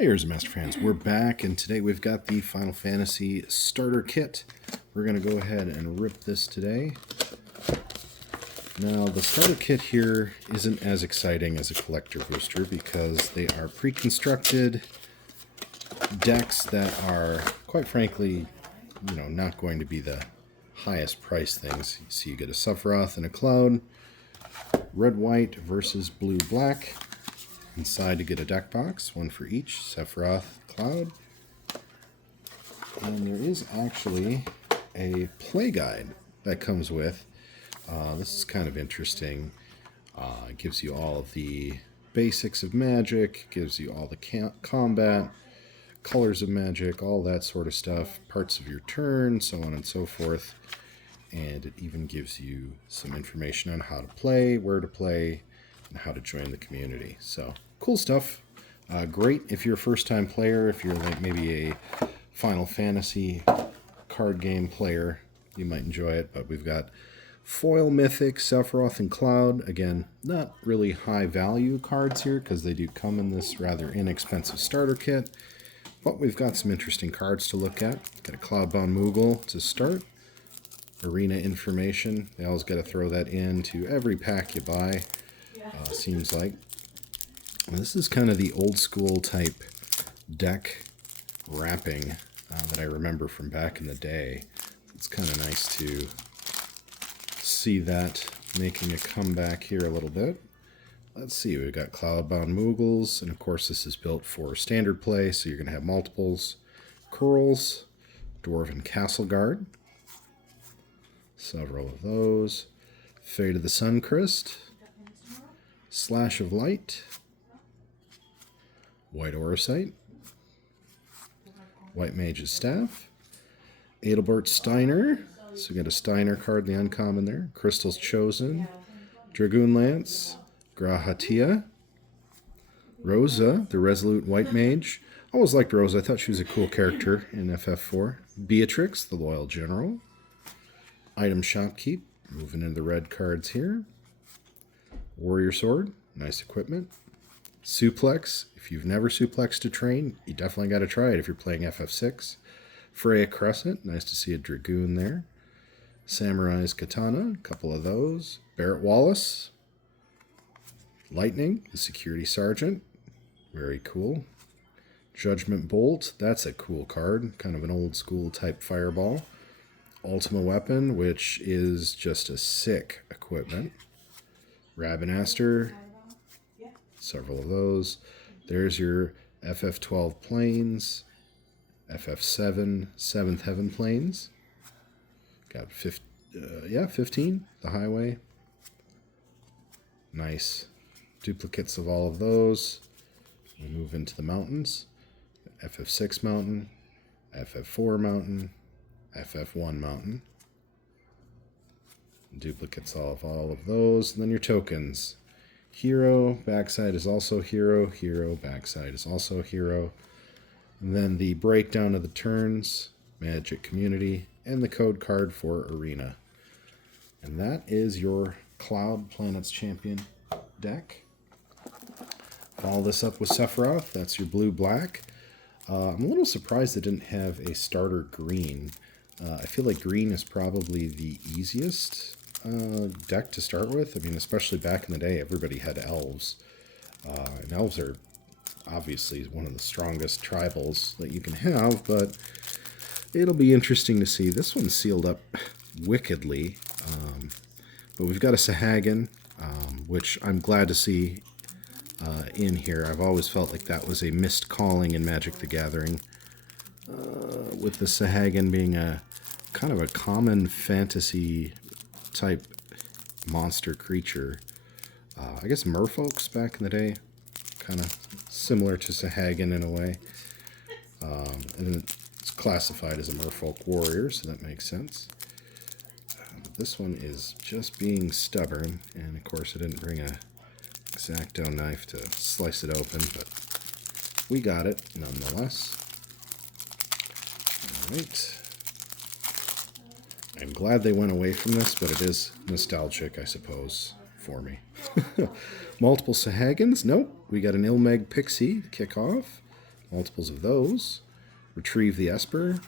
Hey, here's Master Fans. We're back, and today we've got the Final Fantasy Starter Kit. We're going to go ahead and rip this today. Now, the Starter Kit here isn't as exciting as a collector booster because they are pre-constructed decks that are, quite frankly, not going to be the highest price things. So you get a Sephiroth and a Cloud, red-white versus blue-black. Inside to get a deck box, one for each, Sephiroth, Cloud. And there is actually a play guide that comes with. This is kind of interesting. It gives you all of the basics of magic, gives you all the combat, colors of magic, all that sort of stuff, parts of your turn, so on and so forth. And it even gives you some information on how to play, where to play, and how to join the community. So, cool stuff. Great if you're a first-time player, if you're like maybe a Final Fantasy card game player, you might enjoy it. But we've got foil mythic, Sephiroth, and Cloud. Again, not really high-value cards here because they do come in this rather inexpensive starter kit. But we've got some interesting cards to look at. Got a Cloudbound Moogle to start. Arena information. They always got to throw that into every pack you buy. Seems like. This is kind of the old school type deck wrapping that I remember from back in the day. It's kind of nice to see that making a comeback here a little bit. Let's see, we've got Cloudbound Moogles, and of course this is built for standard play, so you're going to have multiples. Curls, Dwarven Castle Guard, several of those. Fate of the Suncrest, Slash of Light, White Auracite, White Mage's Staff, Adelbert Steiner, so we got a Steiner card in the uncommon there, Crystal's Chosen, Dragoon Lance, Grahatia, Rosa, the Resolute White Mage. I always liked Rosa, I thought she was a cool character in FF4. Beatrix, the Loyal General, Item Shopkeep, moving into the red cards here. Warrior Sword, nice equipment. Suplex, if you've never suplexed a train, you definitely got to try it if you're playing FF6. Freya Crescent, nice to see a Dragoon there. Samurai's Katana, a couple of those. Barrett Wallace. Lightning, the Security Sergeant, very cool. Judgment Bolt, that's a cool card, kind of an old school type fireball. Ultima Weapon, which is just a sick equipment. Rabinaster, several of those. There's your FF12 planes, FF7 7th Heaven planes. Got 15, the highway. Nice duplicates of all of those. We move into the mountains. FF6 mountain, FF4 mountain, FF1 mountain. Duplicates of all of those. And then your tokens. Hero, backside is also hero. Hero, backside is also hero. And then the breakdown of the turns, Magic Community, and the code card for Arena. And that is your Cloud Planets Champion deck. Follow this up with Sephiroth. That's your blue-black. I'm a little surprised they didn't have a starter green. I feel like green is probably the easiest deck to start with. I mean, especially back in the day, everybody had elves. And elves are obviously one of the strongest tribals that you can have, but it'll be interesting to see. This one's sealed up wickedly. But we've got a Sahagin, which I'm glad to see in here. I've always felt like that was a missed calling in Magic the Gathering. With the Sahagin being a kind of a common fantasy type monster creature. I guess merfolks back in the day, kind of similar to Sahagin in a way. And it's classified as a merfolk warrior, so that makes sense. This one is just being stubborn, and of course I didn't bring a X-Acto knife to slice it open, but we got it nonetheless. Alright. I'm glad they went away from this, but it is nostalgic, I suppose, for me. Multiple Sahagins? Nope. We got an Ilmeg Pixie to kick off. multiples of those. Retrieve the Esper.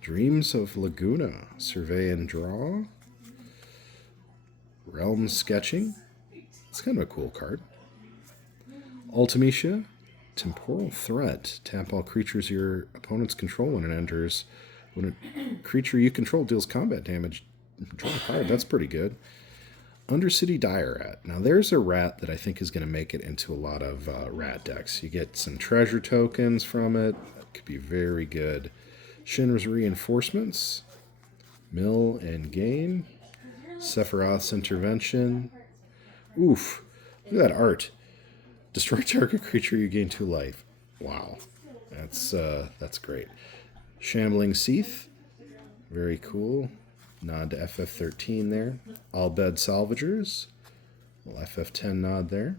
Dreams of Laguna. Survey and draw. Realm Sketching. It's kind of a cool card. Ultimecia. Temporal Threat. Tap all creatures your opponents control when it enters. When a creature you control deals combat damage, draw a card. That's pretty good. Undercity Dire Rat. Now there's a rat that I think is going to make it into a lot of rat decks. You get some treasure tokens from it. That could be very good. Shinra's Reinforcements. Mill and Gain. Sephiroth's Intervention. Oof. Look at that art. Destroy target creature, you gain 2 life. Wow. That's great. Shambling Seath. Very cool. Nod to FF13 there. All Bed Salvagers. Little FF10 nod there.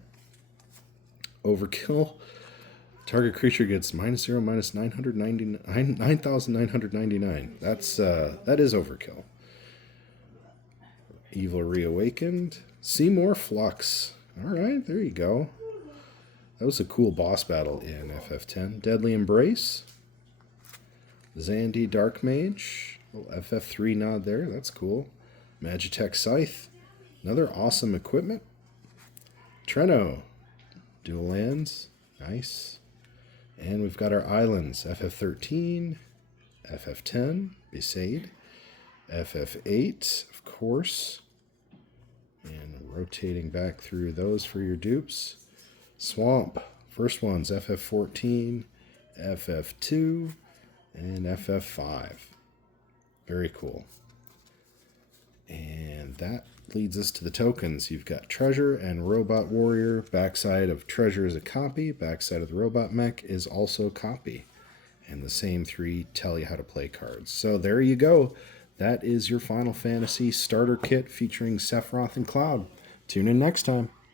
Overkill. Target creature gets -0, -999. That is overkill. Evil Reawakened. Seymour Flux. Alright, there you go. That was a cool boss battle in FF10. Deadly Embrace. Zandy Dark Mage. Little FF3 nod there. That's cool. Magitech Scythe. Another awesome equipment. Treno. Dual lands. Nice. And we've got our islands. FF13. FF10. Besaid. FF8, of course. And rotating back through those for your dupes. Swamp. First one's FF14, FF2, and FF5. Very cool. And that leads us to the tokens. You've got Treasure and Robot Warrior. Backside of Treasure is a copy. Backside of the Robot Mech is also a copy. And the same 3 tell you how to play cards. So there you go. That is your Final Fantasy starter kit featuring Sephiroth and Cloud. Tune in next time.